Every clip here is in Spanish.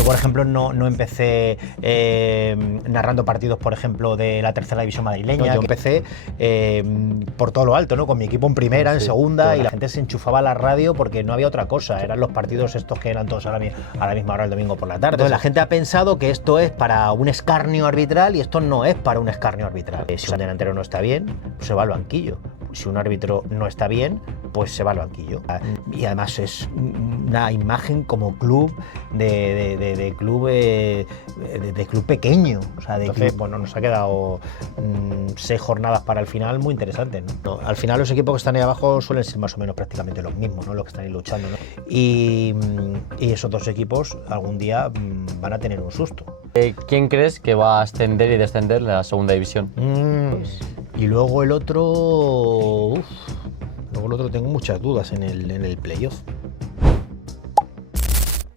Yo, por ejemplo, no empecé narrando partidos, por ejemplo, de la tercera división madrileña. Yo empecé por todo lo alto, ¿no? Con mi equipo en primera, en segunda, y la gente se enchufaba a la radio porque no había otra cosa. Eran los partidos estos que eran todos a la misma hora el domingo por la tarde. Entonces, la gente ha pensado que esto es para un escarnio arbitral y esto no es para un escarnio arbitral. Si un delantero no está bien, pues se va al banquillo. Si un árbitro no está bien, pues se va al banquillo. Y además es una imagen como club de club pequeño. O sea, entonces, bueno, nos ha quedado 6 jornadas para el final muy interesantes, ¿no? Al final los equipos que están ahí abajo suelen ser más o menos prácticamente los mismos, ¿no? Los que están ahí luchando, ¿no? Y esos dos equipos algún día van a tener un susto. ¿Quién crees que va a ascender y descender de la segunda división? Y luego el otro... tengo muchas dudas en el playoff.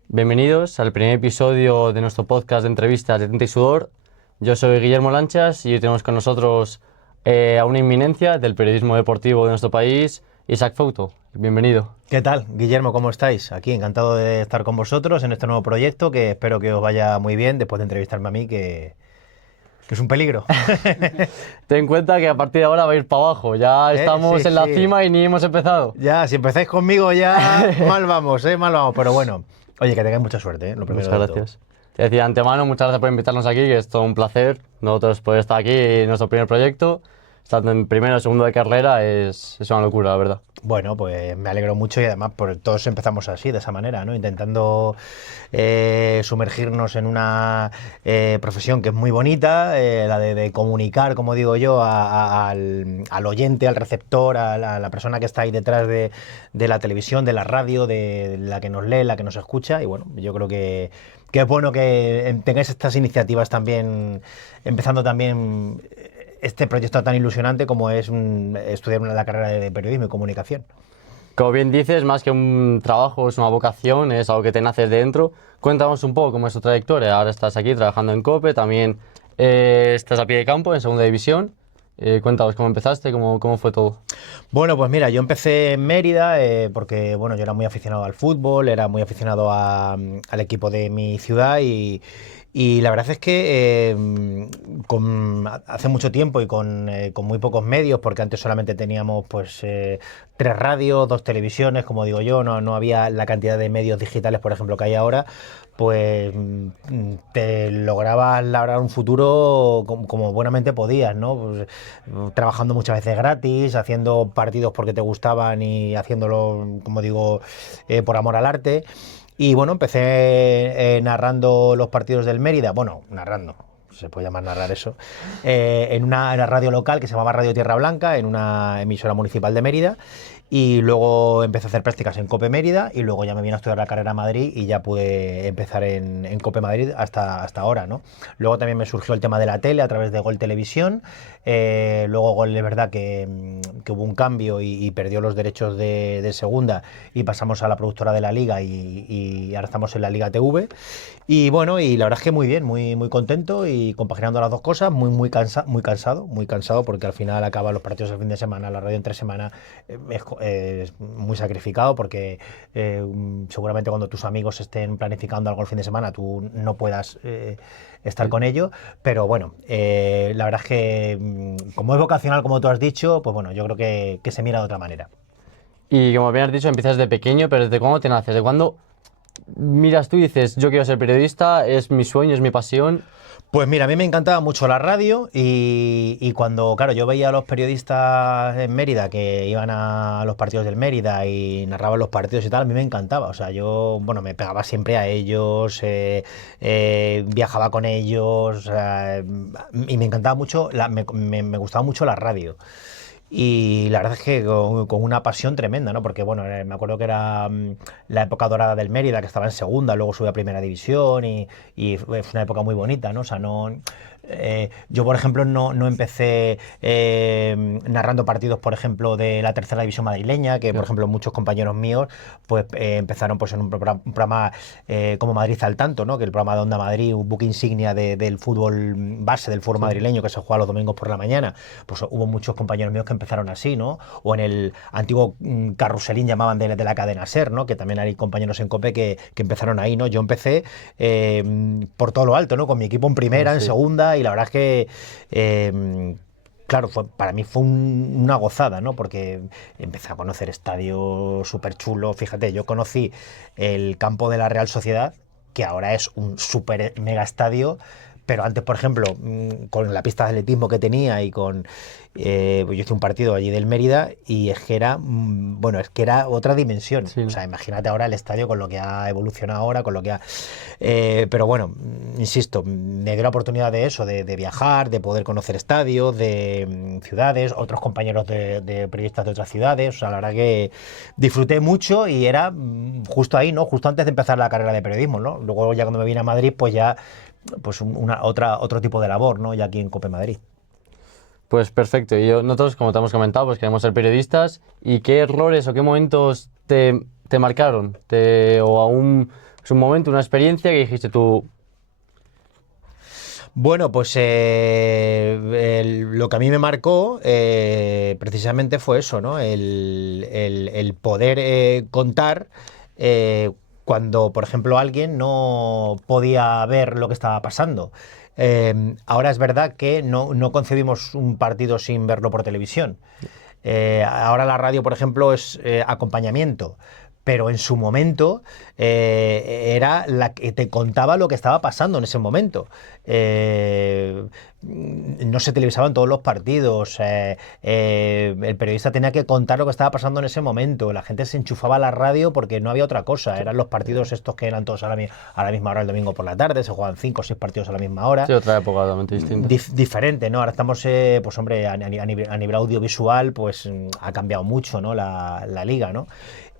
Bienvenidos al primer episodio de nuestro podcast de entrevistas de Tinta y Sudor. Yo soy Guillermo Lanchas y hoy tenemos con nosotros a una inminencia del periodismo deportivo de nuestro país, Isaac Fouto. Bienvenido. ¿Qué tal, Guillermo? ¿Cómo estáis? Aquí encantado de estar con vosotros en este nuevo proyecto, que espero que os vaya muy bien después de entrevistarme a mí, que es un peligro. Ten en cuenta que a partir de ahora va a ir para abajo. Ya estamos en la cima y ni hemos empezado. Ya, si empezáis conmigo ya mal vamos, mal vamos. Pero bueno, oye, que tengáis mucha suerte, lo primero. Muchas gracias. Te decía de antemano, muchas gracias por invitarnos aquí, que es todo un placer. Nosotros poder estar aquí en nuestro primer proyecto, estando en primero o segundo de carrera, es una locura, la verdad. Bueno, pues me alegro mucho y además todos empezamos así, de esa manera, ¿no? Intentando sumergirnos en una profesión que es muy bonita, la de comunicar, como digo yo, al oyente, al receptor, a la persona que está ahí detrás de la televisión, de la radio, de la que nos lee, la que nos escucha. Y bueno, yo creo que es bueno que tengáis estas iniciativas también, empezando también este proyecto tan ilusionante como es estudiar la carrera de periodismo y comunicación. Como bien dices, más que un trabajo, es una vocación, es algo que te nace dentro. Cuéntanos un poco cómo es tu trayectoria. Ahora estás aquí trabajando en COPE, también estás a pie de campo en segunda división. Cuéntanos cómo empezaste, cómo fue todo. Bueno, pues mira, yo empecé en Mérida porque bueno, yo era muy aficionado al fútbol, era muy aficionado al equipo de mi ciudad y la verdad es que hace mucho tiempo y con muy pocos medios, porque antes solamente teníamos pues 3 radios, 2 televisiones, como digo yo, no había la cantidad de medios digitales, por ejemplo, que hay ahora, pues te lograbas labrar un futuro como buenamente podías, ¿no? Pues, trabajando muchas veces gratis, haciendo partidos porque te gustaban y haciéndolo, como digo, por amor al arte. Y bueno, empecé narrando los partidos del Mérida, bueno, narrando, se puede llamar narrar eso, en una radio local que se llamaba Radio Tierra Blanca, en una emisora municipal de Mérida, y luego empecé a hacer prácticas en COPE Mérida y luego ya me vine a estudiar la carrera a Madrid y ya pude empezar en COPE Madrid hasta ahora, ¿no? Luego también me surgió el tema de la tele a través de Gol Televisión, luego Gol, es verdad que hubo un cambio y perdió los derechos de segunda y pasamos a la productora de la Liga y ahora estamos en la Liga TV. Y bueno, y la verdad es que muy bien, muy contento y compaginando las dos cosas, muy cansado porque al final acaban los partidos el fin de semana, la radio entre semana, es muy sacrificado porque seguramente cuando tus amigos estén planificando algo el fin de semana tú no puedas estar con ello, pero bueno, la verdad es que como es vocacional, como tú has dicho, pues bueno, yo creo que se mira de otra manera. Y como bien has dicho, empiezas de pequeño, pero ¿desde cuándo te naces? ¿De cuándo miras tú y dices, yo quiero ser periodista, es mi sueño, es mi pasión? Pues mira, a mí me encantaba mucho la radio y cuando, claro, yo veía a los periodistas en Mérida que iban a los partidos del Mérida y narraban los partidos y tal, a mí me encantaba. O sea, yo, bueno, me pegaba siempre a ellos, viajaba con ellos y me encantaba mucho, me gustaba mucho la radio. Y la verdad es que con una pasión tremenda, ¿no? Porque, bueno, me acuerdo que era la época dorada del Mérida, que estaba en segunda, luego subió a primera división y fue una época muy bonita, ¿no? O sea, no Yo, por ejemplo, no empecé narrando partidos, por ejemplo, de la tercera división madrileña, que, por ejemplo, muchos compañeros míos pues empezaron pues en un programa como Madrid al tanto, ¿no? Que el programa de Onda Madrid, un buque insignia del fútbol base, del fútbol madrileño, que se juega los domingos por la mañana, pues hubo muchos compañeros míos que empezaron así, ¿no? O en el antiguo carruselín llamaban de la cadena SER, ¿no? Que también hay compañeros en COPE que empezaron ahí, ¿no? Yo empecé por todo lo alto, ¿no? Con mi equipo en primera, en segunda, y la verdad es que claro, para mí fue una gozada, ¿no? Porque empecé a conocer estadios súper chulos. Fíjate, yo conocí el campo de la Real Sociedad, que ahora es un súper mega estadio, pero antes, por ejemplo, con la pista de atletismo que tenía y con... pues yo hice un partido allí del Mérida y es que era, bueno, es que era otra dimensión. Sí. O sea, imagínate ahora el estadio con lo que ha evolucionado ahora, con lo que ha... pero bueno, insisto, me dio la oportunidad de eso, de viajar, de poder conocer estadios, de ciudades, otros compañeros de periodistas de otras ciudades. O sea, la verdad que disfruté mucho y era justo ahí, ¿no? Justo antes de empezar la carrera de periodismo, ¿no? Luego ya cuando me vine a Madrid, pues ya pues otro tipo de labor, ¿no? Ya aquí en COPE Madrid. Pues perfecto. Y nosotros, como te hemos comentado, pues queremos ser periodistas. ¿Y qué errores o qué momentos te marcaron? Es un momento, una experiencia que dijiste tú... Bueno, pues lo que a mí me marcó precisamente fue eso, ¿no? El poder contar cuando, por ejemplo, alguien no podía ver lo que estaba pasando. Ahora es verdad que no concebimos un partido sin verlo por televisión. Ahora la radio, por ejemplo, es acompañamiento, pero en su momento era la que te contaba lo que estaba pasando en ese momento. No se televisaban todos los partidos, el periodista tenía que contar lo que estaba pasando en ese momento, la gente se enchufaba a la radio porque no había otra cosa, eran los partidos estos que eran todos a la misma hora el domingo por la tarde, se jugaban 5 o 6 partidos a la misma hora. Sí, otra época totalmente distinta. Diferente, ¿no? Ahora estamos, pues hombre, a nivel audiovisual, pues ha cambiado mucho, ¿no? La liga, ¿no?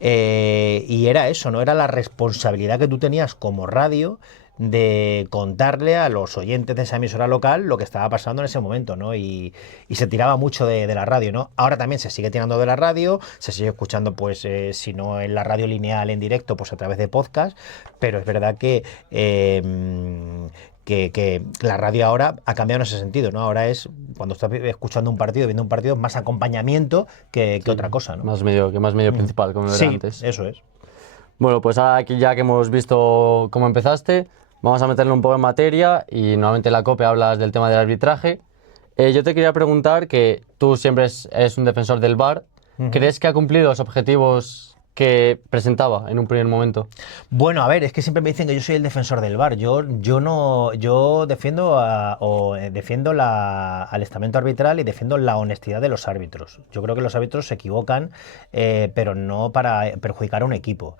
Y era eso, ¿no? Era la responsabilidad que tú tenías como radio de contarle a los oyentes de esa emisora local lo que estaba pasando en ese momento, ¿no? Y se tiraba mucho de la radio, ¿no? Ahora también se sigue tirando de la radio, se sigue escuchando, pues, si no en la radio lineal en directo, pues a través de podcast, pero es verdad que la radio ahora ha cambiado en ese sentido, ¿no? Ahora es, cuando estás escuchando un partido, viendo un partido, más acompañamiento que otra cosa, ¿no? Más medio principal, como era antes. Sí, eso es. Bueno, pues ahora aquí ya que hemos visto cómo empezaste, vamos a meterle un poco en materia y nuevamente en la COPE hablas del tema del arbitraje. Yo te quería preguntar que tú siempre eres un defensor del VAR. ¿Crees que ha cumplido los objetivos que presentaba en un primer momento? Bueno, a ver, es que siempre me dicen que yo soy el defensor del VAR. Yo defiendo al estamento arbitral y defiendo la honestidad de los árbitros. Yo creo que los árbitros se equivocan, pero no para perjudicar a un equipo.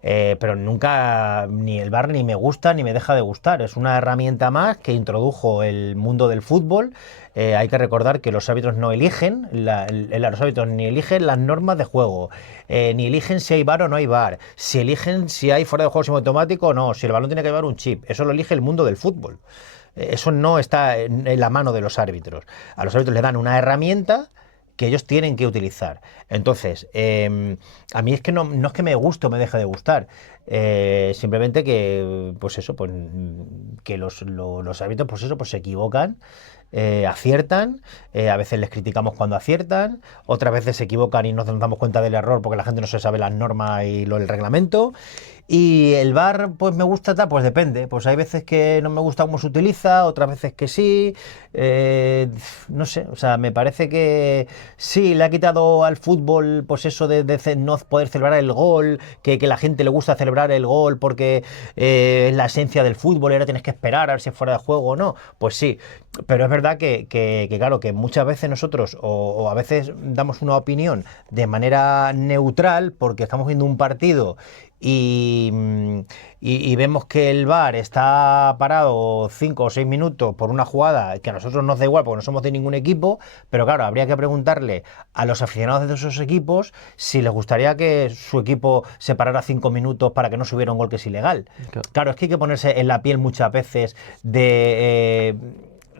Pero nunca ni el VAR ni me gusta ni me deja de gustar. Es una herramienta más que introdujo el mundo del fútbol. Hay que recordar que los árbitros no eligen, los árbitros ni eligen las normas de juego, ni eligen si hay VAR o no hay VAR, si eligen si hay fuera de juego semiautomático o no, si el balón tiene que llevar un chip. Eso lo elige el mundo del fútbol. Eso no está en la mano de los árbitros. A los árbitros les dan una herramienta que ellos tienen que utilizar. Entonces, a mí es que no es que me guste o me deje de gustar, simplemente que, pues eso, pues que los árbitros, pues eso, pues se equivocan, aciertan, a veces les criticamos cuando aciertan, otras veces se equivocan y nos damos cuenta del error porque la gente no se sabe las normas y el reglamento. Y el VAR, pues me gusta, pues depende. Pues hay veces que no me gusta cómo se utiliza, otras veces que sí. No sé, o sea, me parece que sí, le ha quitado al fútbol, pues eso de no poder celebrar el gol, que la gente le gusta celebrar el gol porque es la esencia del fútbol, ahora tienes que esperar a ver si es fuera de juego o no. Pues sí, pero es verdad que claro, que muchas veces nosotros, o a veces damos una opinión de manera neutral porque estamos viendo un partido y vemos que el VAR está parado 5 o 6 minutos por una jugada que a nosotros nos da igual porque no somos de ningún equipo, pero claro, habría que preguntarle a los aficionados de esos equipos si les gustaría que su equipo se parara 5 minutos para que no se hubiera un gol que es ilegal. Claro, es que hay que ponerse en la piel muchas veces de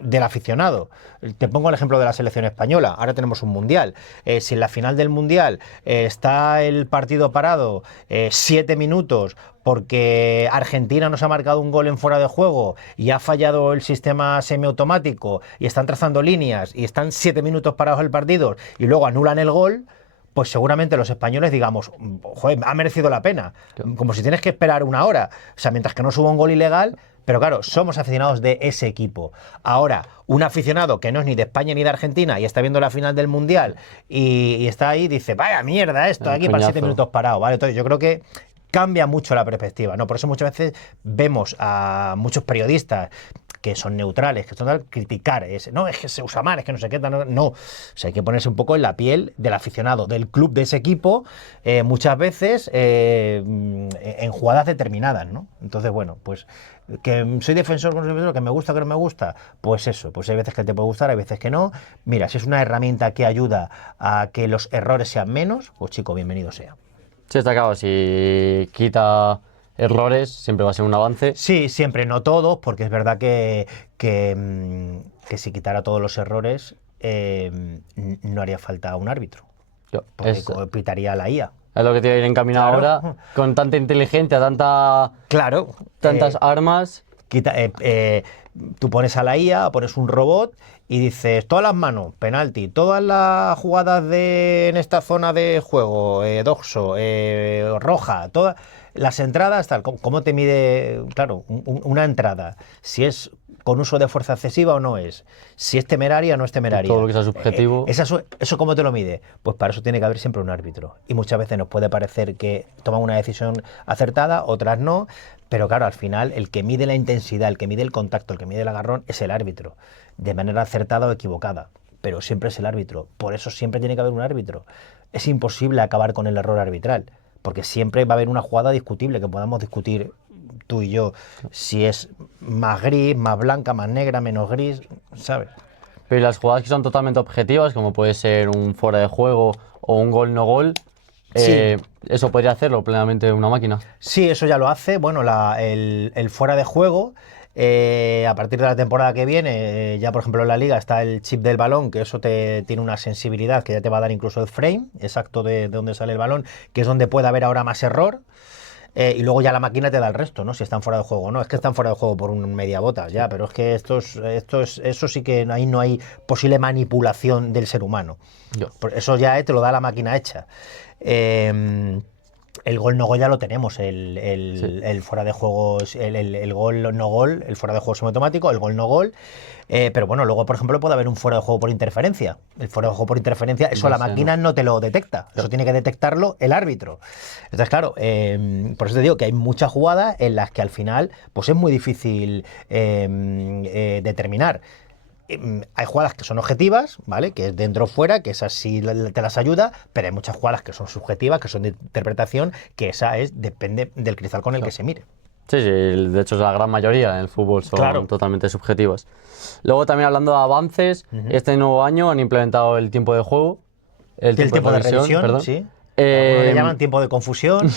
del aficionado. Te pongo el ejemplo de la selección española. Ahora tenemos un mundial. Si en la final del mundial está el partido parado 7 minutos porque Argentina nos ha marcado un gol en fuera de juego y ha fallado el sistema semiautomático y están trazando líneas y están 7 minutos parados el partido y luego anulan el gol, pues seguramente los españoles digamos, joder, ha merecido la pena. Como si tienes que esperar una hora. O sea, mientras que no suba un gol ilegal. Pero claro, somos aficionados de ese equipo. Ahora, un aficionado que no es ni de España ni de Argentina y está viendo la final del Mundial y está ahí, dice, vaya mierda esto, aquí para 7 minutos parado, ¿vale? Entonces yo creo que cambia mucho la perspectiva, ¿no? Por eso muchas veces vemos a muchos periodistas que son neutrales, que son criticar, no, es que se usa mal, es que no sé qué, no. O sea, hay que ponerse un poco en la piel del aficionado, del club de ese equipo, muchas veces en jugadas determinadas, ¿no? Entonces, bueno, pues que soy defensor con defensor, que me gusta, que no me gusta, pues eso, pues hay veces que te puede gustar, hay veces que no. Mira, si es una herramienta que ayuda a que los errores sean menos, pues chico, bienvenido sea. Sí, está claro, si quita errores, siempre va a ser un avance. Sí, siempre, no todos, porque es verdad que si quitara todos los errores no haría falta un árbitro, porque pitaría la IA. Es lo que te iba a ir encaminado ahora, con tanta inteligencia, tantas armas. Tú pones a la IA, pones un robot y dices, todas las manos, penalti, todas las jugadas en esta zona de juego, doxo, roja, todas las entradas, tal, ¿cómo te mide, claro, una entrada? Si es con uso de fuerza excesiva o no es, si es temeraria o no es temeraria. Todo lo que sea subjetivo. ¿Eso cómo te lo mide? Pues para eso tiene que haber siempre un árbitro. Y muchas veces nos puede parecer que toman una decisión acertada, otras no, pero claro, al final el que mide la intensidad, el que mide el contacto, el que mide el agarrón es el árbitro, de manera acertada o equivocada, pero siempre es el árbitro. Por eso siempre tiene que haber un árbitro. Es imposible acabar con el error arbitral, porque siempre va a haber una jugada discutible que podamos discutir tú y yo, si es más gris, más blanca, más negra, menos gris, ¿sabes? Pero las jugadas que son totalmente objetivas, como puede ser un fuera de juego o un gol no gol, sí. ¿Eso podría hacerlo plenamente una máquina? Sí, eso ya lo hace. Bueno, el fuera de juego, a partir de la temporada que viene, ya por ejemplo en la liga está el chip del balón, que eso tiene una sensibilidad que ya te va a dar incluso el frame exacto de dónde sale el balón, que es donde puede haber ahora más error. Y luego ya la máquina te da el resto, ¿no? Si están fuera de juego o no. Es que están fuera de juego por un media bota, ya, pero es que eso sí que ahí no hay posible manipulación del ser humano. Eso ya te lo da la máquina hecha. El gol no gol ya lo tenemos, el fuera de juego, el gol no gol, el fuera de juego semiautomático, el gol no gol. Pero bueno, luego por ejemplo puede haber un fuera de juego por interferencia. El fuera de juego por interferencia, eso la máquina no te lo detecta, eso tiene que detectarlo el árbitro. Entonces claro, por eso te digo que hay muchas jugadas en las que al final pues es muy difícil determinar. Hay jugadas que son objetivas, ¿vale? Que es dentro o fuera, que esas sí te las ayuda, pero hay muchas jugadas que son subjetivas, que son de interpretación, que depende del cristal con el que se mire. Sí, de hecho la gran mayoría en el fútbol son totalmente subjetivas. Luego también hablando de avances, este nuevo año han implementado el tiempo de juego, el tiempo de revisión, perdón. Sí. Algunos le llaman tiempo de confusión,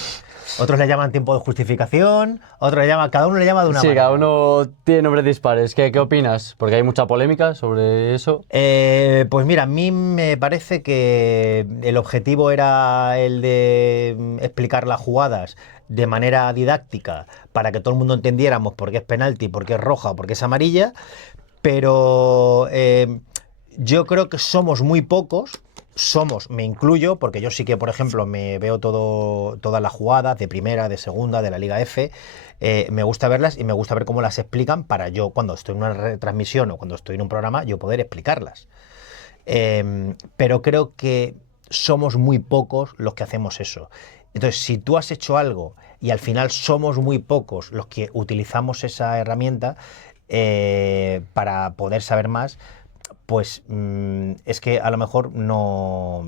otros le llaman tiempo de justificación, cada uno le llama de una manera. Sí, cada uno tiene nombres dispares. ¿Qué opinas? Porque hay mucha polémica sobre eso. Pues mira, a mí me parece que el objetivo era el de explicar las jugadas de manera didáctica para que todo el mundo entendiéramos por qué es penalti, por qué es roja, por qué es amarilla, pero yo creo que somos muy pocos. Me incluyo, porque yo sí que, por ejemplo, me veo todas las jugadas de primera, de segunda, de la Liga F, me gusta verlas y me gusta ver cómo las explican para yo, cuando estoy en una retransmisión o cuando estoy en un programa, yo poder explicarlas. Pero creo que somos muy pocos los que hacemos eso. Entonces, si tú has hecho algo y al final somos muy pocos los que utilizamos esa herramienta para poder saber más, pues es que a lo mejor no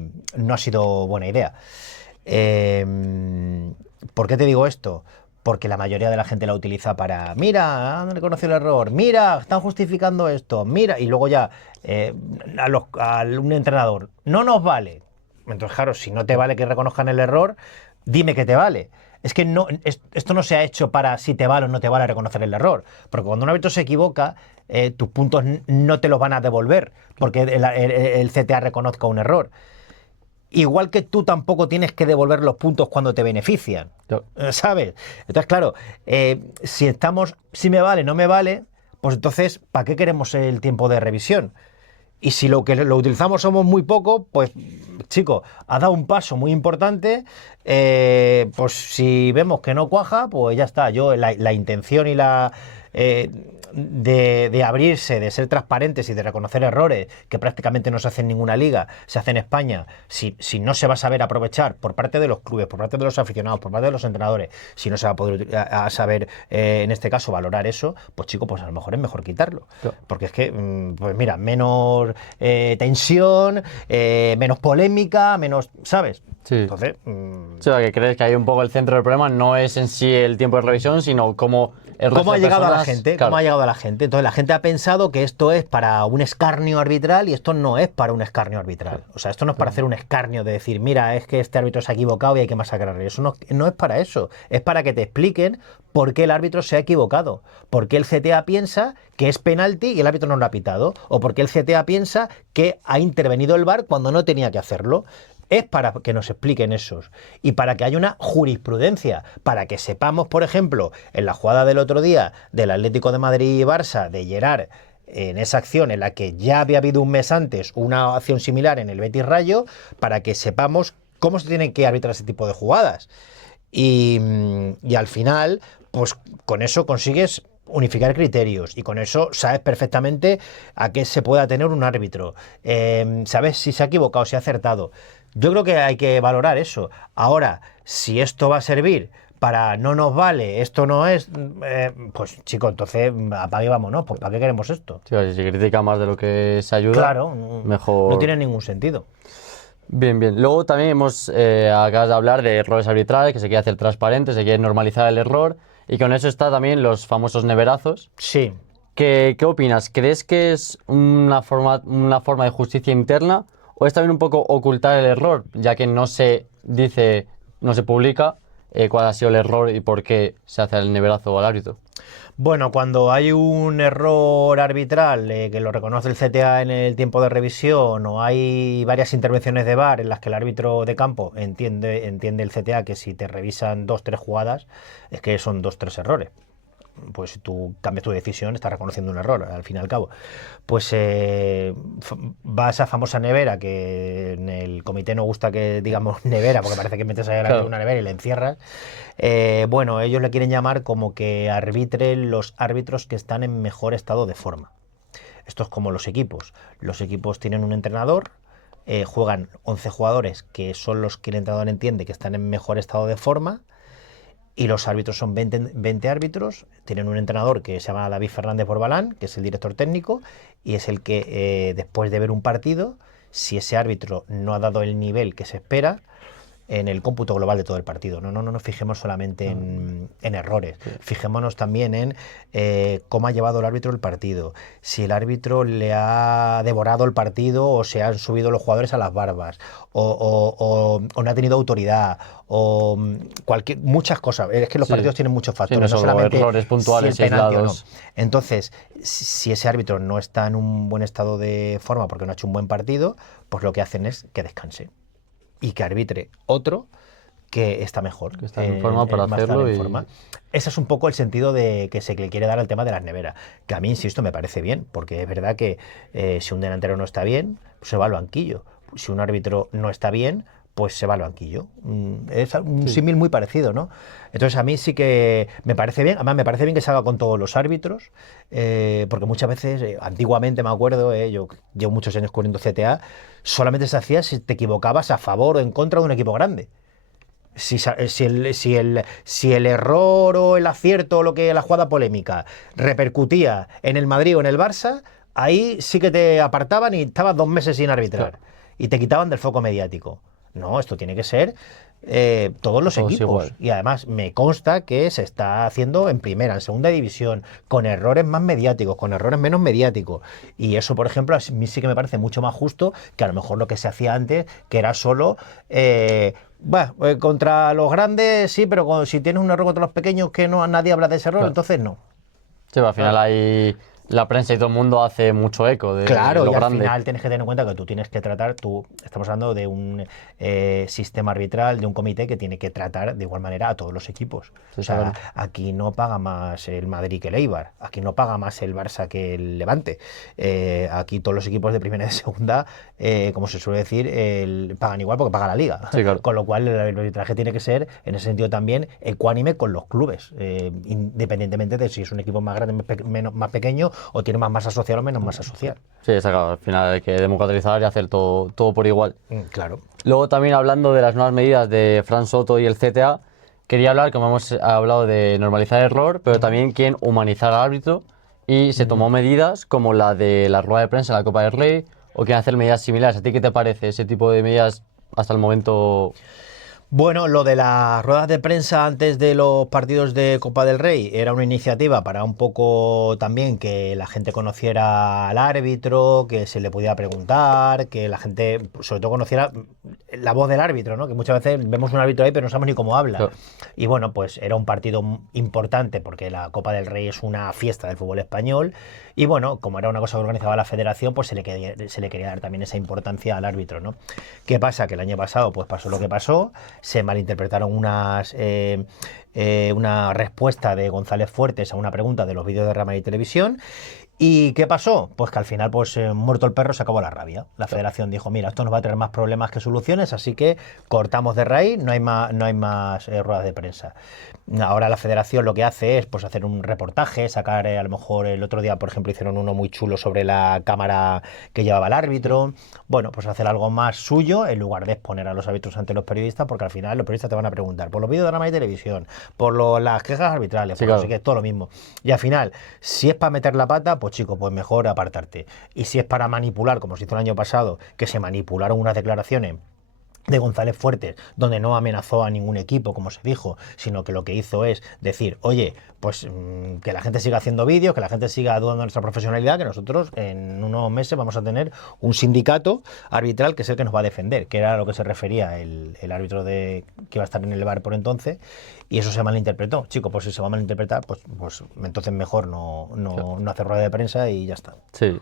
ha sido buena idea. ¿Por qué te digo esto? Porque la mayoría de la gente la utiliza para, mira, han reconocido el error, mira, están justificando esto, mira, y luego ya a un entrenador, no nos vale. Entonces, claro, si no te vale que reconozcan el error, dime que te vale. Es que esto no se ha hecho para si te vale o no te vale reconocer el error. Porque cuando un árbitro se equivoca, tus puntos no te los van a devolver porque el CTA reconozca un error. Igual que tú tampoco tienes que devolver los puntos cuando te benefician, ¿sabes? Entonces, claro, si me vale, no me vale, pues entonces, ¿para qué queremos el tiempo de revisión? Y si lo que lo utilizamos somos muy poco, pues, chico, ha dado un paso muy importante. Pues si vemos que no cuaja, pues ya está. Yo, la intención y de abrirse, de ser transparentes y de reconocer errores que prácticamente no se hacen en ninguna liga, se hace en España, si no se va a saber aprovechar por parte de los clubes, por parte de los aficionados, por parte de los entrenadores, si no se va a poder saber, en este caso, valorar eso, pues chico, pues a lo mejor es mejor quitarlo. Claro. Porque es que, pues mira, menos tensión, menos polémica, menos, ¿sabes? Sí. Entonces... Sí, que crees que hay un poco el centro del problema no es en sí el tiempo de revisión, sino cómo... ¿Cómo ha llegado a la gente? Claro. ¿Cómo ha llegado a la gente? Entonces la gente ha pensado que esto es para un escarnio arbitral y esto no es para un escarnio arbitral. O sea, esto no es para hacer un escarnio de decir, mira, es que este árbitro se ha equivocado y hay que masacrarle. Eso no es para eso. Es para que te expliquen por qué el árbitro se ha equivocado. Por qué el CTA piensa que es penalti y el árbitro no lo ha pitado. O por qué el CTA piensa que ha intervenido el VAR cuando no tenía que hacerlo. Es para que nos expliquen esos y para que haya una jurisprudencia, para que sepamos, por ejemplo, en la jugada del otro día del Atlético de Madrid y Barça, de Gerard, en esa acción en la que ya había habido un mes antes una acción similar en el Betis Rayo, para que sepamos cómo se tienen que arbitrar ese tipo de jugadas. Y al final, pues con eso consigues unificar criterios y con eso sabes perfectamente a qué se pueda tener un árbitro, sabes si se ha equivocado, si ha acertado. Yo creo que hay que valorar eso. Ahora, si esto va a servir para no nos vale, esto no es, pues chico, entonces apague y vámonos, pues ¿para qué queremos esto? Sí, si se critica más de lo que se ayuda, claro, mejor... No tiene ningún sentido. Bien, bien. Luego también acabas de hablar de errores arbitrales, que se quiere hacer transparente, se quiere normalizar el error, y con eso está también los famosos neverazos. Sí. ¿Qué opinas? ¿Crees que es una forma de justicia interna o es también un poco ocultar el error, ya que no se dice, no se publica cuál ha sido el error y por qué se hace el neverazo al árbitro? Bueno, cuando hay un error arbitral que lo reconoce el CTA en el tiempo de revisión o hay varias intervenciones de VAR en las que el árbitro de campo entiende el CTA que si te revisan 2-3 jugadas es que son 2-3 errores. Pues si tú cambias tu decisión, estás reconociendo un error, al fin y al cabo. Pues va a esa famosa nevera, que en el comité no gusta que digamos nevera, porque parece que metes ahí una nevera y la encierras. Bueno, ellos le quieren llamar como que arbitren los árbitros que están en mejor estado de forma. Esto es como los equipos. Los equipos tienen un entrenador, juegan 11 jugadores que son los que el entrenador entiende que están en mejor estado de forma. Y los árbitros son 20 árbitros, tienen un entrenador que se llama David Fernández Borbalán, que es el director técnico, y es el que después de ver un partido, si ese árbitro no ha dado el nivel que se espera, en el cómputo global de todo el partido. No nos fijemos solamente en errores, fijémonos también en cómo ha llevado el árbitro el partido, si el árbitro le ha devorado el partido o se han subido los jugadores a las barbas, o no ha tenido autoridad, o muchas cosas. Es que los partidos tienen muchos factores, no solamente errores puntuales y aislados. Entonces, si ese árbitro no está en un buen estado de forma porque no ha hecho un buen partido, pues lo que hacen es que descanse y que arbitre otro que está mejor, que está en forma para hacerlo. Ese es un poco el sentido de que se le quiere dar al tema de las neveras, que a mí, insisto, me parece bien, porque es verdad que si un delantero no está bien, pues se va al banquillo. Si un árbitro no está bien, pues se va al banquillo. Es un símil muy parecido, ¿no? Entonces a mí sí que me parece bien, además me parece bien que se haga con todos los árbitros, porque muchas veces, antiguamente me acuerdo, yo llevo muchos años cubriendo CTA, solamente se hacía si te equivocabas a favor o en contra de un equipo grande. Si el error o el acierto o la jugada polémica repercutía en el Madrid o en el Barça, ahí sí que te apartaban y estabas 2 meses sin arbitrar. Claro. Y te quitaban del foco mediático. No, esto tiene que ser todos los Todos equipos. igual. Y además me consta que se está haciendo en primera, en segunda división, con errores más mediáticos, con errores menos mediáticos. Y eso, por ejemplo, a mí sí que me parece mucho más justo que a lo mejor lo que se hacía antes, que era solo... contra los grandes sí, pero si tienes un error contra los pequeños que no nadie habla de ese error, Claro. entonces no. Sí, al final ahí la prensa y todo el mundo hace mucho eco de Claro, lo y al grande. final tienes que tener en cuenta que tú tienes que tratar, estamos hablando de un sistema arbitral, de un comité que tiene que tratar de igual manera a todos los equipos. Sí, O sea, claro. aquí no paga más el Madrid que el Eibar, aquí no paga más el Barça que el Levante. Aquí todos los equipos de primera y de segunda, como se suele decir, pagan igual porque paga la liga. Sí, claro. Con lo cual el arbitraje tiene que ser, en ese sentido también, ecuánime con los clubes, independientemente de si es un equipo más grande, más pequeño, o tiene más masa social o menos masa social. Sí, está claro. Al final hay que democratizar y hacer todo por igual. Claro. Luego también hablando de las nuevas medidas de Fran Soto y el CTA, quería hablar, como hemos hablado, de normalizar el error, pero también quieren humanizar al árbitro y se tomó medidas como la de la rueda de prensa en la Copa del Rey o quieren hacer medidas similares. ¿A ti qué te parece ese tipo de medidas hasta el momento? Bueno, lo de las ruedas de prensa antes de los partidos de Copa del Rey era una iniciativa para un poco también que la gente conociera al árbitro, que se le pudiera preguntar, que la gente sobre todo conociera la voz del árbitro, ¿no? Que muchas veces vemos un árbitro ahí pero no sabemos ni cómo habla. Claro. Y bueno, pues era un partido importante porque la Copa del Rey es una fiesta del fútbol español y bueno, como era una cosa que organizaba la federación, pues se le quería dar también esa importancia al árbitro, ¿no? ¿Qué pasa? Que el año pasado pues pasó lo que pasó, se malinterpretaron una respuesta de González Fuertes a una pregunta de los vídeos de Rama y Televisión. ¿Y qué pasó? Pues que al final, pues muerto el perro, se acabó la rabia. La federación dijo, mira, esto nos va a traer más problemas que soluciones, así que cortamos de raíz, no hay más ruedas de prensa. Ahora la federación lo que hace es pues hacer un reportaje, sacar a lo mejor el otro día, por ejemplo, hicieron uno muy chulo sobre la cámara que llevaba el árbitro. Bueno, pues hacer algo más suyo en lugar de exponer a los árbitros ante los periodistas, porque al final los periodistas te van a preguntar por los vídeos de Rama y Televisión, por las quejas arbitrales, Sí, por no claro. sé qué, todo lo mismo. Y al final, si es para meter la pata, pues chico, pues mejor apartarte. Y si es para manipular, como se hizo el año pasado, que se manipularon unas declaraciones de González Fuertes, donde no amenazó a ningún equipo, como se dijo, sino que lo que hizo es decir, oye, pues que la gente siga haciendo vídeos, que la gente siga dudando de nuestra profesionalidad, que nosotros en unos meses vamos a tener un sindicato arbitral que es el que nos va a defender, que era a lo que se refería el árbitro que iba a estar en el VAR por entonces, y eso se malinterpretó. Chico, pues si se va a malinterpretar, pues entonces mejor no hacer rueda de prensa y ya está. Sí.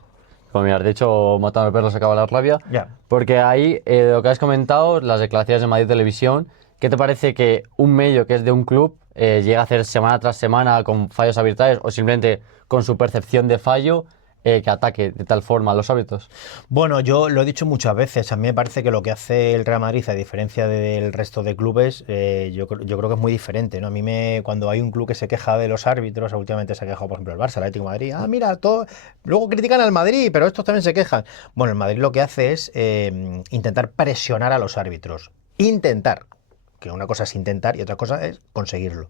Pues mira, de hecho, matando al perro se acaba la rabia. Ya. Porque ahí, lo que has comentado, las declaraciones de Madrid Televisión, ¿qué te parece que un medio que es de un club llega a hacer semana tras semana con fallos arbitrales o simplemente con su percepción de fallo que ataque de tal forma a los árbitros? Bueno, yo lo he dicho muchas veces, a mí me parece que lo que hace el Real Madrid, a diferencia del resto de clubes, yo creo que es muy diferente, ¿no? Cuando hay un club que se queja de los árbitros, últimamente se ha quejado, por ejemplo, el Barça, el Atlético de Madrid, mira, luego critican al Madrid, pero estos también se quejan. Bueno, el Madrid lo que hace es intentar presionar a los árbitros, intentar, que una cosa es intentar y otra cosa es conseguirlo,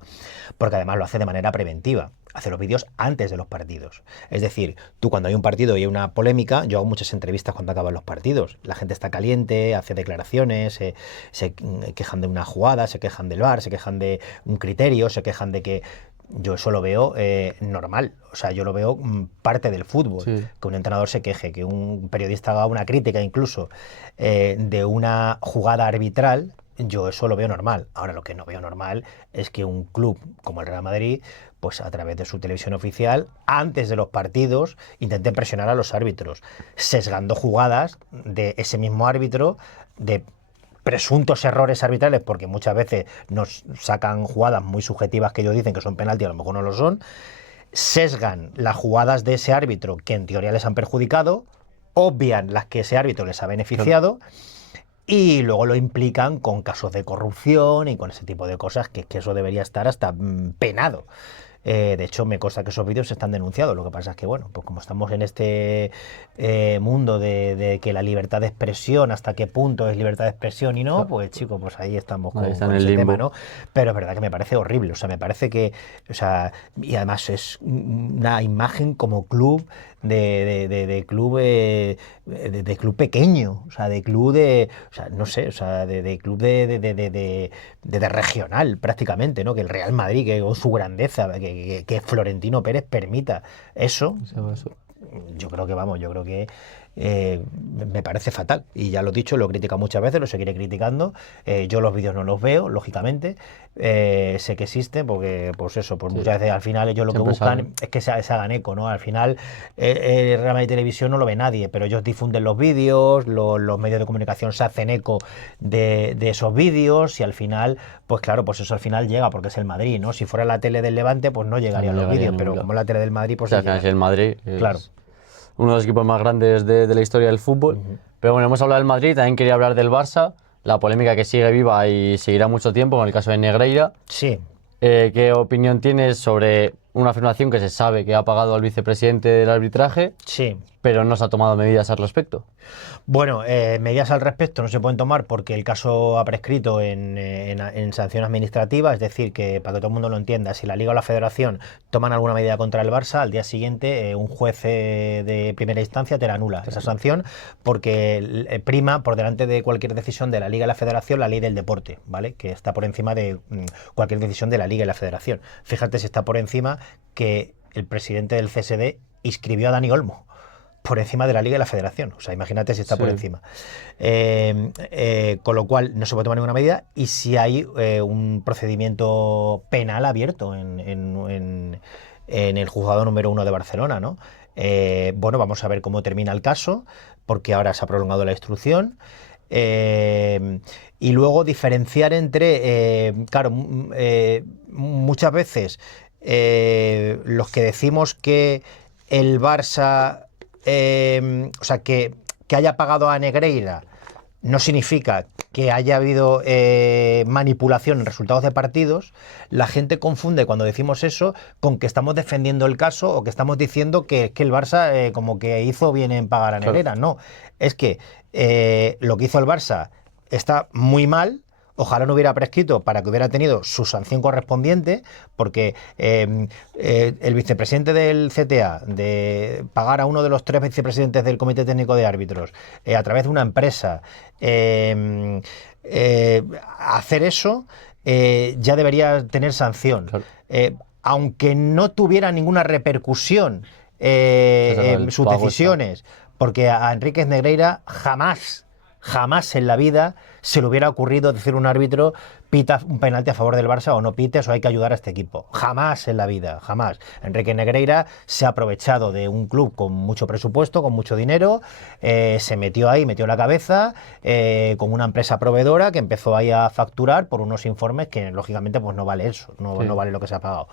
porque además lo hace de manera preventiva. Hace los vídeos antes de los partidos. Es decir, tú cuando hay un partido y hay una polémica, yo hago muchas entrevistas cuando acaban los partidos. La gente está caliente, hace declaraciones, se quejan de una jugada, se quejan del VAR, se quejan de un criterio, se quejan de que... Yo eso lo veo normal, o sea, yo lo veo parte del fútbol, Sí. que un entrenador se queje, que un periodista haga una crítica incluso de una jugada arbitral, yo eso lo veo normal. Ahora lo que no veo normal es que un club como el Real Madrid, pues a través de su televisión oficial, antes de los partidos, intente presionar a los árbitros, sesgando jugadas de ese mismo árbitro, de presuntos errores arbitrales, porque muchas veces nos sacan jugadas muy subjetivas que ellos dicen que son penalti, a lo mejor no lo son, sesgan las jugadas de ese árbitro que en teoría les han perjudicado, obvian las que ese árbitro les ha beneficiado, y luego lo implican con casos de corrupción y con ese tipo de cosas, que eso debería estar hasta penado. De hecho, me consta que esos vídeos están denunciados. Lo que pasa es que, bueno, pues como estamos en este mundo de que la libertad de expresión, hasta qué punto es libertad de expresión y no, pues chicos, pues ahí estamos Ahí está en con el ese limbo. tema, ¿no? Pero es verdad que me parece horrible. O sea, me parece que, o sea, y además es una imagen como club de club de club pequeño, o sea, de club o sea, no sé, o sea, de club de regional prácticamente, ¿no? Que el Real Madrid, que con su grandeza, que Florentino Pérez permita eso. Yo creo que, vamos, yo creo que me parece fatal. Y ya lo he dicho, lo he criticado muchas veces, lo seguiré criticando. Yo los vídeos no los veo, lógicamente. Sé que existen porque, pues eso, pues muchas veces al final ellos lo que buscan es que se hagan eco, ¿no? Al final el Real Madrid Televisión no lo ve nadie, pero ellos difunden los vídeos, los medios de comunicación se hacen eco de esos vídeos y al final, pues claro, pues eso al final llega porque es el Madrid, ¿no? Si fuera la tele del Levante, pues no llegarían los vídeos, pero como la tele del Madrid, pues... O sea, al final es el Madrid. Claro. Uno de los equipos más grandes de la historia del fútbol. Pero bueno, hemos hablado del Madrid, también quería hablar del Barça, la polémica que sigue viva y seguirá mucho tiempo, con el caso de Negreira. Sí. ¿Qué opinión tienes sobre una afirmación que se sabe que ha pagado al vicepresidente del arbitraje, sí, pero no se ha tomado medidas al respecto? Bueno, medidas al respecto no se pueden tomar porque el caso ha prescrito en sanción administrativa, es decir, que para que todo el mundo lo entienda, si la Liga o la Federación toman alguna medida contra el Barça, al día siguiente un juez de primera instancia te la anula esa sanción porque prima por delante de cualquier decisión de la Liga y la Federación la ley del deporte, ¿vale? Que está por encima de cualquier decisión de la Liga y la Federación. Fíjate si está por encima que el presidente del CSD inscribió a Dani Olmo por encima de la Liga y la Federación. O sea, imagínate si está por encima. Con lo cual no se puede tomar ninguna medida y si hay un procedimiento penal abierto en el juzgado número 1 de Barcelona, ¿no? Bueno, vamos a ver cómo termina el caso, porque ahora se ha prolongado la instrucción. Y luego diferenciar entre, claro, muchas veces los que decimos que el Barça... o sea, que haya pagado a Negreira no significa que haya habido manipulación en resultados de partidos. La gente confunde cuando decimos eso con que estamos defendiendo el caso o que estamos diciendo que el Barça como que hizo bien en pagar a Negreira. Claro. No, es que lo que hizo el Barça está muy mal. Ojalá no hubiera prescrito para que hubiera tenido su sanción correspondiente, porque el vicepresidente del CTA, de pagar a uno de los 3 vicepresidentes del Comité Técnico de Árbitros a través de una empresa, hacer eso ya debería tener sanción. Claro. Aunque no tuviera ninguna repercusión en sus decisiones, porque a Enríquez Negreira jamás en la vida se le hubiera ocurrido decir a un árbitro pita un penalti a favor del Barça o no pites o hay que ayudar a este equipo. Jamás en la vida, jamás. Enrique Negreira se ha aprovechado de un club con mucho presupuesto, con mucho dinero, se metió ahí, metió la cabeza con una empresa proveedora que empezó ahí a facturar por unos informes que lógicamente pues no vale eso, no vale lo que se ha pagado.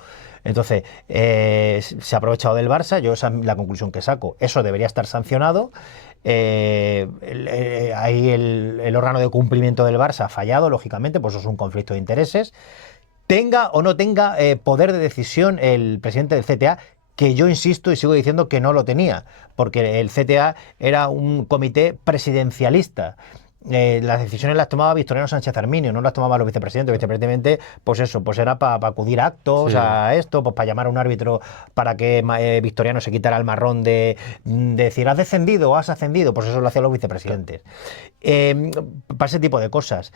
Entonces, se ha aprovechado del Barça, yo esa es la conclusión que saco. Eso debería estar sancionado. Ahí el órgano de cumplimiento del Barça ha fallado, lógicamente, pues eso es un conflicto de intereses. Tenga o no tenga poder de decisión el presidente del CTA, que yo insisto y sigo diciendo que no lo tenía, porque el CTA era un comité presidencialista. Las decisiones las tomaba Victoriano Sánchez Arminio, no las tomaba los vicepresidentes. Vicepresidente, pues eso, pues era para acudir a actos, a esto, pues para llamar a un árbitro para que Victoriano se quitara el marrón de decir, has descendido o has ascendido, pues eso lo hacían los vicepresidentes. Para ese tipo de cosas.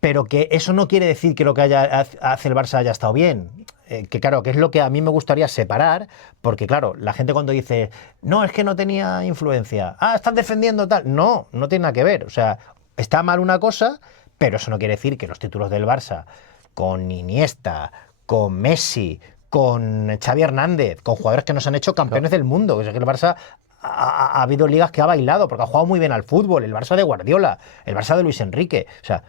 Pero que eso no quiere decir que lo que hace el Barça haya estado bien. Que claro, que es lo que a mí me gustaría separar, porque claro, la gente cuando dice, no, es que no tenía influencia, estás defendiendo tal, no tiene nada que ver, o sea, está mal una cosa, pero eso no quiere decir que los títulos del Barça, con Iniesta, con Messi, con Xavi Hernández, con jugadores que nos han hecho campeones del mundo, que es que el Barça ha habido ligas que ha bailado, porque ha jugado muy bien al fútbol, el Barça de Guardiola, el Barça de Luis Enrique, o sea,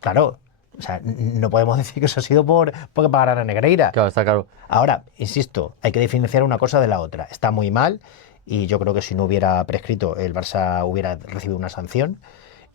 claro, o sea, no podemos decir que eso ha sido porque pagaran a Negreira. Claro, está claro. Ahora, insisto, hay que diferenciar una cosa de la otra. Está muy mal y yo creo que si no hubiera prescrito el Barça hubiera recibido una sanción.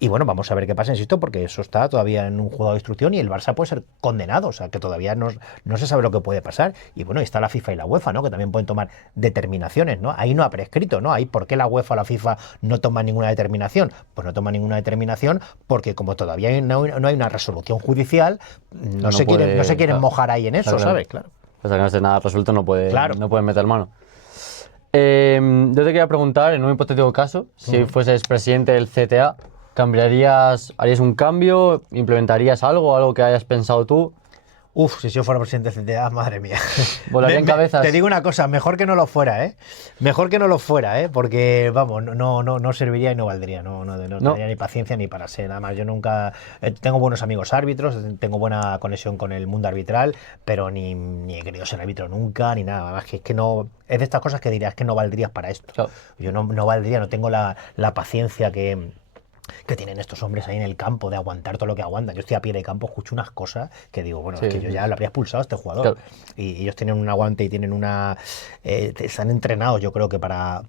Y bueno, vamos a ver qué pasa, insisto, porque eso está todavía en un juzgado de instrucción y el Barça puede ser condenado, o sea, que todavía no se sabe lo que puede pasar. Y bueno, está la FIFA y la UEFA, ¿no? Que también pueden tomar determinaciones, ¿no? Ahí no ha prescrito, ¿no? Ahí, ¿por qué la UEFA o la FIFA no toman ninguna determinación? Pues no toman ninguna determinación porque como todavía no hay una resolución judicial, no se quieren mojar ahí en eso, ¿sabes? Claro. Hasta que no esté nada resuelto no pueden meter mano. Yo te quería preguntar, en un hipotético caso, si fueses presidente del CTA, ¿harías un cambio? ¿Implementarías algo que hayas pensado tú? Uf, si yo fuera presidente del CTA, madre mía. Volarían cabezas. Te digo una cosa, mejor que no lo fuera, ¿eh? Mejor que no lo fuera, ¿eh? Porque, vamos, no serviría y no valdría. No tendría ni paciencia ni para ser. Nada más, yo nunca... tengo buenos amigos árbitros, tengo buena conexión con el mundo arbitral, pero ni he querido ser árbitro nunca, ni nada. Además, que es que no... Es de estas cosas que dirías que no valdrías para esto. Claro. Yo no valdría, no tengo la paciencia que tienen estos hombres ahí en el campo de aguantar todo lo que aguantan. Yo estoy a pie de campo, escucho unas cosas que digo, bueno, Sí, es que yo ya lo habría expulsado a este jugador. Claro. Y ellos tienen un aguante y tienen una... están entrenados, yo creo que para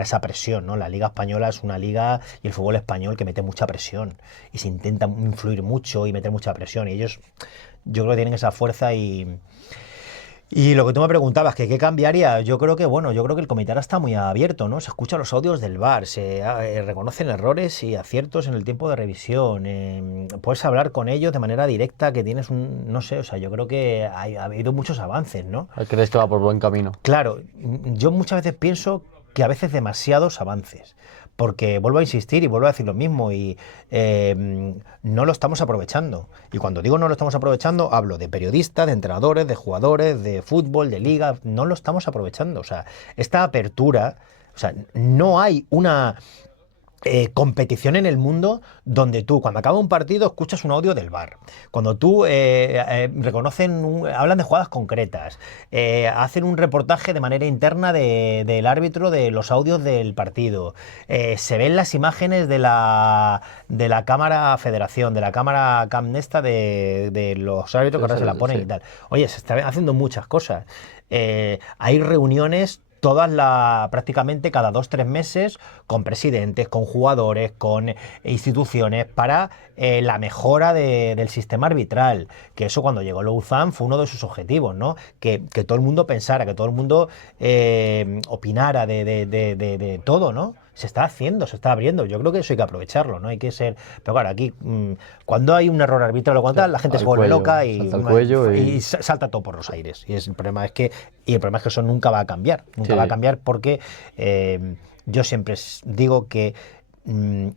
esa presión, ¿no? La Liga Española es una liga, y el fútbol español, que mete mucha presión y se intenta influir mucho y meter mucha presión. Y ellos, yo creo que tienen esa fuerza y lo que tú me preguntabas, que qué cambiaría, yo creo que el comité ahora está muy abierto, ¿no? Se escuchan los audios del VAR, se reconocen errores y aciertos en el tiempo de revisión, puedes hablar con ellos de manera directa, que tienes no sé, o sea, yo creo que ha habido muchos avances, ¿no? ¿Crees que va por buen camino? Claro, yo muchas veces pienso que a veces demasiados avances. Porque vuelvo a insistir y vuelvo a decir lo mismo y no lo estamos aprovechando. Y cuando digo no lo estamos aprovechando, hablo de periodistas, de entrenadores, de jugadores, de fútbol, de liga. No lo estamos aprovechando. O sea, esta apertura, o sea, no hay una competición en el mundo donde tú, cuando acaba un partido, escuchas un audio del VAR. Cuando tú hablan de jugadas concretas, hacen un reportaje de manera interna del árbitro de los audios del partido, se ven las imágenes de la cámara federación, de la cámara Camnesta de los árbitros que ahora se la ponen y tal. Oye, se están haciendo muchas cosas. Hay reuniones prácticamente cada 2-3 meses con presidentes, con jugadores, con instituciones para la mejora del sistema arbitral, que eso cuando llegó Louzán fue uno de sus objetivos, ¿no? Que todo el mundo pensara, que todo el mundo opinara de todo, ¿no? Se está haciendo, se está abriendo. Yo creo que eso hay que aprovecharlo, ¿no? Hay que ser... Pero claro, aquí, cuando hay un error arbitral o cuando la gente se vuelve loca y salta todo por los aires. Y el problema es que eso nunca va a cambiar. Nunca va a cambiar porque yo siempre digo que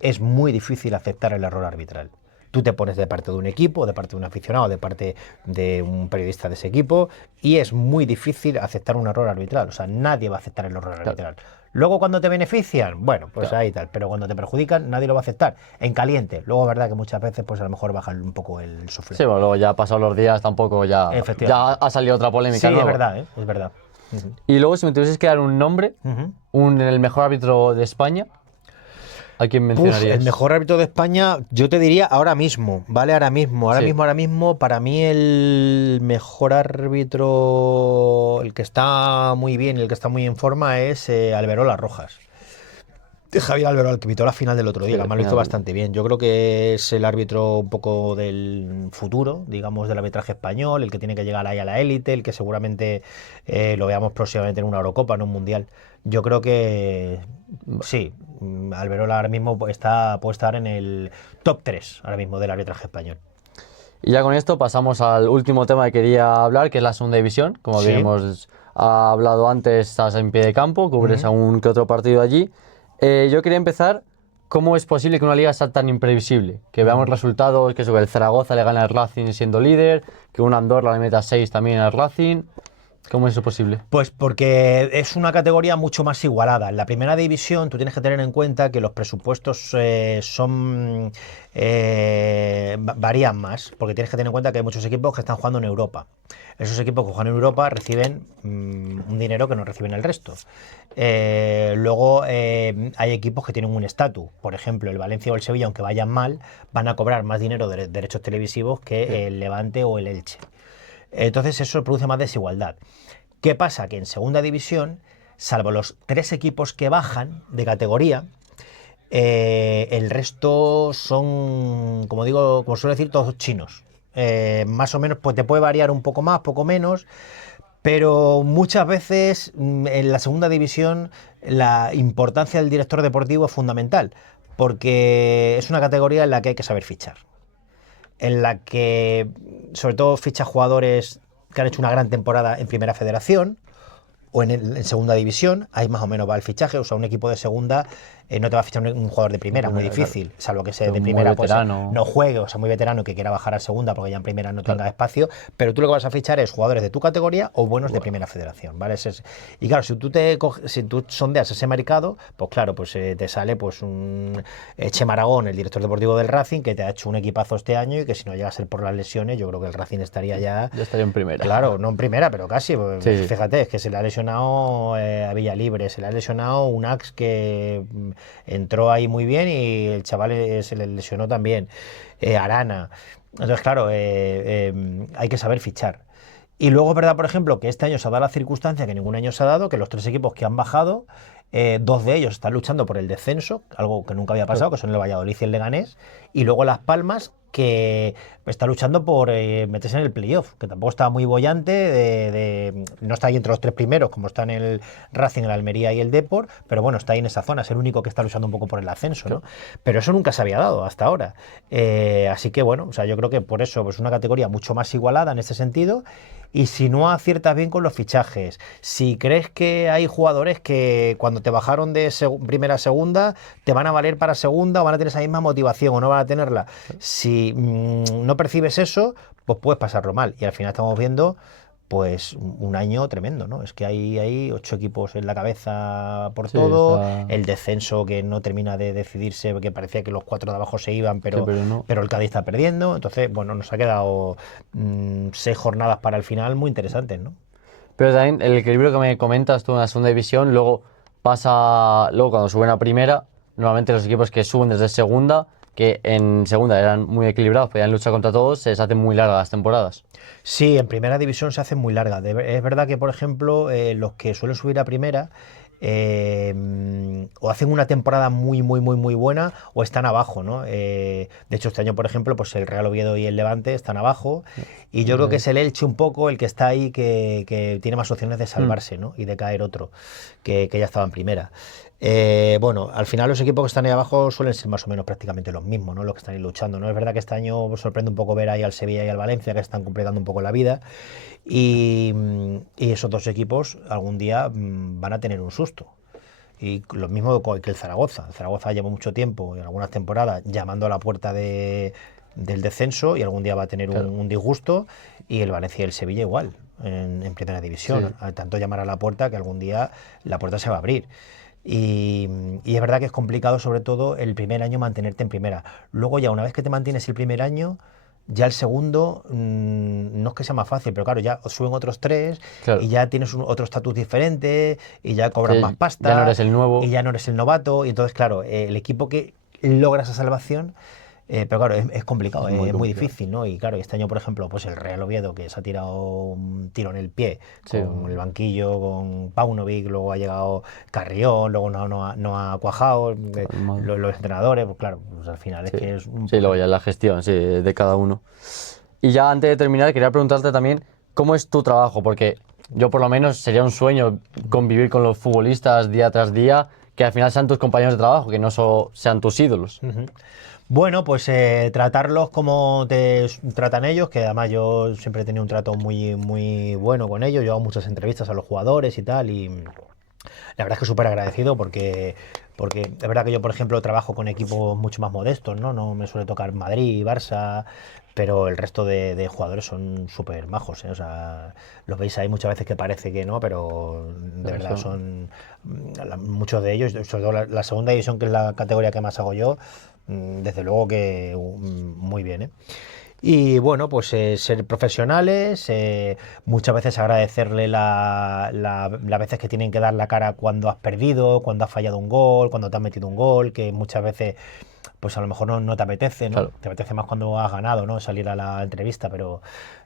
es muy difícil aceptar el error arbitral. Tú te pones de parte de un equipo, de parte de un aficionado, de parte de un periodista de ese equipo, y es muy difícil aceptar un error arbitral. O sea, nadie va a aceptar el error arbitral. Luego, cuando te benefician, bueno, pues ahí tal. Pero cuando te perjudican, nadie lo va a aceptar. En caliente. Luego, es verdad que muchas veces, pues a lo mejor baja un poco el sufle. Sí, bueno, luego ya pasados los días tampoco ya ha salido otra polémica. Sí, es verdad, ¿eh? Es verdad. Y luego, si me tuvieses que dar un nombre, el mejor árbitro de España, ¿a quién mencionarías? El mejor árbitro de España, yo te diría ahora mismo, ¿vale? Ahora mismo, para mí el mejor árbitro, el que está muy bien, el que está muy en forma es Alberola Rojas. Javier Alberola, el que pitó la final del otro día, que además lo hizo bastante bien. Yo creo que es el árbitro un poco del futuro, digamos, del arbitraje español, el que tiene que llegar ahí a la élite, el que seguramente lo veamos próximamente en una Eurocopa, en un Mundial. Yo creo que sí, Alberola ahora mismo puede estar en el top 3 ahora mismo del arbitraje español. Y ya con esto pasamos al último tema que quería hablar, que es la segunda división. Como habíamos hablado antes, estás en pie de campo, cubres algún que otro partido allí. Yo quería empezar, ¿cómo es posible que una liga sea tan imprevisible? Que veamos resultados, que el Zaragoza le gana al Racing siendo líder, que un Andorra le meta 6 también al Racing. ¿Cómo es eso posible? Pues porque es una categoría mucho más igualada. En la primera división tú tienes que tener en cuenta que los presupuestos varían más, porque tienes que tener en cuenta que hay muchos equipos que están jugando en Europa. Esos equipos que juegan en Europa reciben un dinero que no reciben el resto. Luego hay equipos que tienen un estatus. Por ejemplo, el Valencia o el Sevilla, aunque vayan mal, van a cobrar más dinero de derechos televisivos que el Levante o el Elche. Entonces eso produce más desigualdad. ¿Qué pasa? Que en segunda división, salvo los 3 equipos que bajan de categoría, el resto son, como suelo decir, todos chinos. Más o menos, pues te puede variar un poco más, poco menos, pero muchas veces en la segunda división la importancia del director deportivo es fundamental, porque es una categoría en la que hay que saber fichar, en la que sobre todo ficha jugadores que han hecho una gran temporada en Primera Federación o en segunda división, ahí más o menos va el fichaje. O sea, un equipo de segunda no te va a fichar un jugador de primera, muy difícil, salvo que sea de primera pues no juegue, o sea, muy veterano y que quiera bajar a segunda porque ya en primera no tenga espacio, pero tú lo que vas a fichar es jugadores de tu categoría o buenos de primera federación, ¿vale? Y claro, si tú sondeas ese mercado, pues claro, pues te sale pues un Chema Aragón, el director deportivo del Racing, que te ha hecho un equipazo este año y que si no llega a ser por las lesiones, yo creo que el Racing estaría ya estaría en primera. Claro, no en primera, pero casi. Fíjate, es que se le ha lesionado a Villalibre, se le ha lesionado un Ax que entró ahí muy bien y el chaval se le lesionó también, Arana. Entonces, claro, hay que saber fichar. Y luego es verdad, por ejemplo, que este año se ha dado la circunstancia que ningún año se ha dado, que los 3 equipos que han bajado, 2 de ellos están luchando por el descenso, algo que nunca había pasado, que son el Valladolid y el Leganés, y luego Las Palmas, que está luchando por meterse en el playoff, que tampoco está muy bollante, no está ahí entre los 3 primeros, como están el Racing, el Almería y el Depor, pero bueno, está ahí en esa zona, es el único que está luchando un poco por el ascenso, ¿no? Pero eso nunca se había dado hasta ahora. Así que bueno, o sea, yo creo que por eso es pues una categoría mucho más igualada en este sentido. Y si no aciertas bien con los fichajes, si crees que hay jugadores que cuando te bajaron de primera a segunda te van a valer para segunda o van a tener esa misma motivación o no van a tenerla, si no percibes eso, pues puedes pasarlo mal. Y al final estamos viendo pues un año tremendo, ¿no? Es que hay 8 equipos en la cabeza por todo, el descenso que no termina de decidirse, que parecía que los 4 de abajo se iban, pero el Cádiz está perdiendo. Entonces, bueno, nos ha quedado 6 jornadas para el final muy interesantes, ¿no? Pero también el equilibrio que me comentas tú en la segunda división, luego cuando suben a primera, normalmente los equipos que suben desde segunda, que en segunda eran muy equilibrados, podían luchar contra todos, se les hacen muy largas las temporadas. Sí, en primera división se hacen muy largas. Es verdad que, por ejemplo, los que suelen subir a primera o hacen una temporada muy buena o están abajo, ¿no? De hecho, este año, por ejemplo, pues el Real Oviedo y el Levante están abajo y yo creo que es el Elche un poco el que está ahí que tiene más opciones de salvarse, ¿no? Y de caer otro que ya estaba en primera. Bueno, al final los equipos que están ahí abajo suelen ser más o menos prácticamente los mismos, ¿no? Los que están ahí luchando, ¿no? Es verdad que este año sorprende un poco ver ahí al Sevilla y al Valencia que están completando un poco la vida y esos 2 equipos algún día van a tener un susto. Y lo mismo que el Zaragoza. El Zaragoza lleva mucho tiempo, en algunas temporadas, llamando a la puerta del descenso y algún día va a tener un disgusto, y el Valencia y el Sevilla igual, en primera división. Sí. Tanto llamar a la puerta que algún día la puerta se va a abrir. Y es verdad que es complicado, sobre todo el primer año, mantenerte en primera. Luego ya una vez que te mantienes el primer año, ya el segundo no es que sea más fácil, pero claro, ya suben otros 3 y ya tienes otro estatus diferente y ya cobras más pasta. Ya no eres el nuevo. Y ya no eres el novato. Y entonces, claro, el equipo que logra esa salvación, pero claro, es complicado, es muy difícil, ¿no? Y claro, este año, por ejemplo, pues el Real Oviedo, que se ha tirado un tiro en el pie con el banquillo, con Paunovic, luego ha llegado Carrión, luego no ha cuajado, los entrenadores, pues claro, pues al final es que es un... Sí, luego ya la gestión, de cada uno. Y ya antes de terminar, quería preguntarte también, ¿cómo es tu trabajo? Porque yo por lo menos sería un sueño convivir con los futbolistas día tras día, que al final sean tus compañeros de trabajo, que no solo sean tus ídolos. Bueno, pues tratarlos como te tratan ellos, que además yo siempre he tenido un trato muy bueno con ellos. Yo hago muchas entrevistas a los jugadores y tal, y la verdad es que súper agradecido porque es verdad que yo, por ejemplo, trabajo con equipos mucho más modestos, ¿no? No me suele tocar Madrid, Barça, pero el resto de jugadores son súper majos, ¿eh? O sea, los veis ahí muchas veces que parece que no, pero de verdad son muchos de ellos, sobre todo la segunda división, que es la categoría que más hago yo, desde luego que muy bien, ¿eh? Y bueno, pues ser profesionales, muchas veces agradecerle las veces que tienen que dar la cara cuando has perdido, cuando has fallado un gol, cuando te has metido un gol, que muchas veces pues a lo mejor no te apetece, ¿no? Claro. Te apetece más cuando has ganado, ¿no? Salir a la entrevista, pero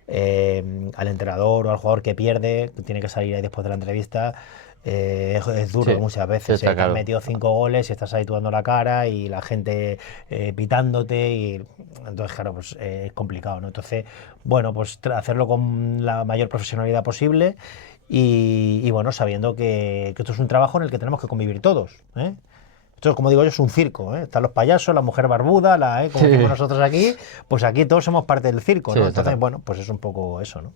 al entrenador o al jugador que pierde, que tiene que salir ahí después de la entrevista, es duro muchas veces. Te has metido 5 goles y estás ahí tú dando la cara y la gente pitándote, y entonces claro, pues es complicado, ¿no? Entonces, bueno, pues hacerlo con la mayor profesionalidad posible y bueno, sabiendo que esto es un trabajo en el que tenemos que convivir todos, ¿eh? Esto, como digo yo, es un circo, ¿eh? Están los payasos, la mujer barbuda, como decimos nosotros aquí, pues aquí todos somos parte del circo, ¿no? Entonces, bueno, pues es un poco eso, ¿no?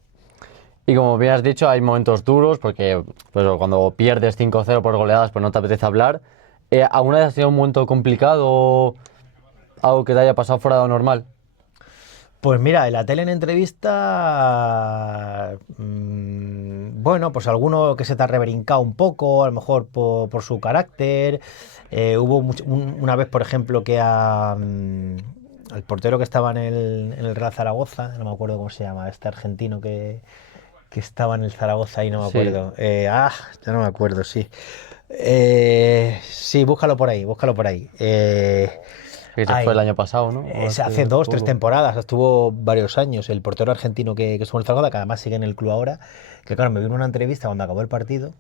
Y como bien has dicho, hay momentos duros porque pues, cuando pierdes 5-0 por goleadas pues no te apetece hablar. ¿Alguna vez has tenido un momento complicado o algo que te haya pasado fuera de lo normal? Pues mira, en la tele en entrevista, bueno, pues alguno que se te ha rebrincado un poco, a lo mejor por su carácter. Hubo una vez, por ejemplo, que al portero que estaba en el Real Zaragoza, no me acuerdo cómo se llama, este argentino que estaba en el Zaragoza y no me Sí. acuerdo. Ya no me acuerdo, sí. Sí, búscalo por ahí, búscalo por ahí. Que se fue el Ay, año pasado, ¿no? O hace hace 2, 3 poco. temporadas, estuvo varios años, el portero argentino que estuvo en el Zaragoza, que además sigue en el club ahora, que claro, me vino una entrevista cuando acabó el partido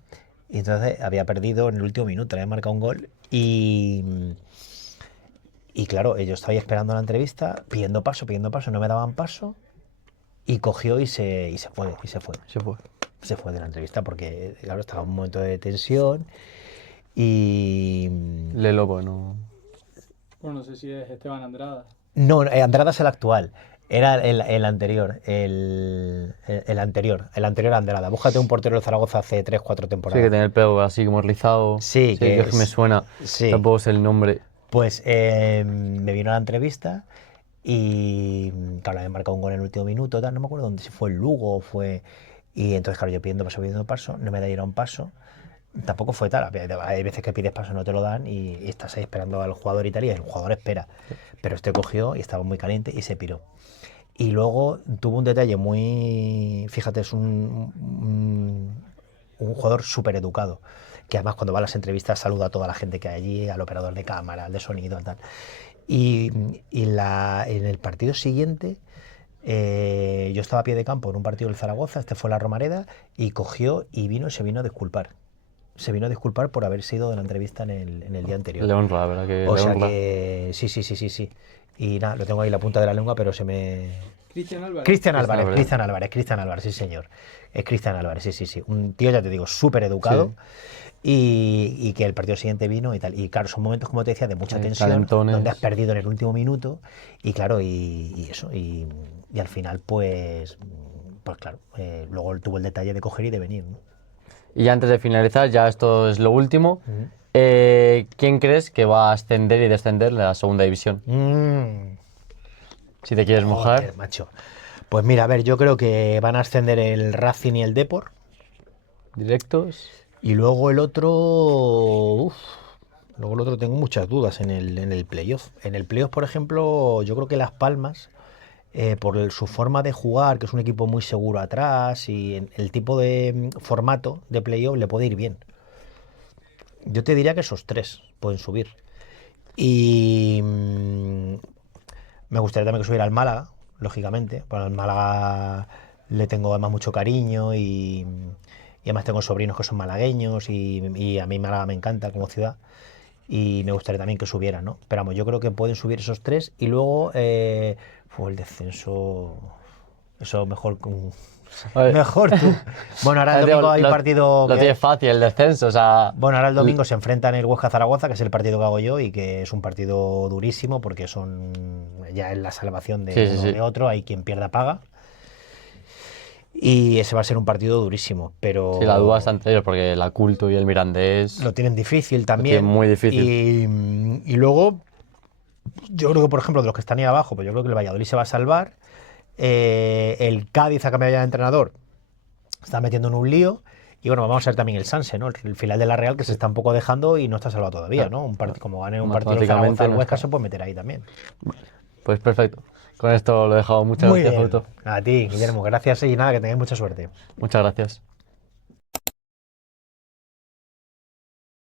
y entonces había perdido en el último minuto, le había marcado un gol y claro, yo estaba ahí esperando la entrevista, pidiendo paso, no me daban paso y cogió y se fue, y se fue. Se fue. Se fue de la entrevista porque, claro, estaba en un momento de tensión y... Lelo, bueno. Bueno, no sé si es Esteban Andrada. No, Andrada es el actual. Era el anterior, el anterior a Andrada. Búscate un portero de Zaragoza hace 3, 4 Sí, que temporadas. tiene el pelo así como rizado. Sí, Sí, que que me suena. sí. Tampoco sé el nombre. Pues me vino a la entrevista y claro, le había marcado un gol en el último minuto, tal, no me acuerdo dónde, si fue el Lugo o fue... Y entonces, claro, yo pidiendo paso, no me dieron paso. Tampoco fue tal, hay veces que pides paso, no te lo dan y estás ahí esperando al jugador y tal, y el jugador espera. Pero este cogió y estaba muy caliente y se piró. Y luego tuvo un detalle muy, fíjate, es un jugador súper educado, que además cuando va a las entrevistas saluda a toda la gente que hay allí, al operador de cámara, al de sonido, tal. Y, en el partido siguiente, yo estaba a pie de campo en un partido del Zaragoza, este fue la Romareda, y cogió y se vino a disculpar. Se vino a disculpar por haber sido de la entrevista en el día anterior. Le honra, la verdad que O le sea honra. que sí, sí, sí, sí, sí. Y nada, lo tengo ahí en la punta de la lengua, pero se me... Cristian Álvarez. Cristian Álvarez, sí señor. Es Cristian Álvarez, sí, sí, sí. Un tío, ya te digo, súper educado. Y que el partido siguiente vino y tal. Y claro, son momentos, como te decía, de mucha tensión, Calentones. donde has perdido en el último minuto. Y claro, y eso. Y al final, pues claro, luego tuvo el detalle de coger y de venir, ¿no? Y antes de finalizar, ya esto es lo último. Ujú. ¿Quién crees que va a ascender y descender en la segunda división? Si te quieres mojar. Joder, macho. Pues mira, a ver, yo creo que van a ascender el Racing y el Depor. Directos. Y luego el otro. Luego el otro tengo muchas dudas en el playoff. En el playoff, por ejemplo, yo creo que Las Palmas, por su forma de jugar, que es un equipo muy seguro atrás, y el tipo de formato de playoff le puede ir bien. Yo te diría que esos tres pueden subir. Y me gustaría también que subiera el Málaga, lógicamente. Para el Málaga le tengo además mucho cariño y además tengo sobrinos que son malagueños y a mí Málaga me encanta como ciudad y me gustaría también que subiera, ¿no? Pero vamos, yo creo que pueden subir esos tres y luego el descenso, eso mejor Oye, mejor tú. Bueno, ahora el domingo hay un partido Lo tienes fácil, el descenso, o sea. bueno, ahora el domingo se enfrentan el Huesca Zaragoza, que es el partido que hago yo y que es un partido durísimo porque ya es la salvación de Sí, sí, uno o sí. de otro, hay quien pierda paga. Y ese va a ser un partido durísimo, pero Sí, la duda está entre ellos, porque la Culto y el Mirandés. lo tienen difícil también. tienen muy difícil. Y luego, yo creo que, por ejemplo, de los que están ahí abajo, pues yo creo que el Valladolid se va a salvar. El Cádiz ha cambiado ya de entrenador, está metiendo en un lío. Y bueno, vamos a ver también el Sanse, ¿no? El final de la Real que se está un poco dejando y no está salvado todavía, Claro. ¿no? Como gane un partido el Matemáticamente Zaragoza, el no Huesca está. se puede meter ahí también. Pues perfecto. Con esto lo he dejado. Muchas Muy gracias, bien. Fausto. A ti, Guillermo, gracias y nada, que tengáis mucha suerte. Muchas gracias.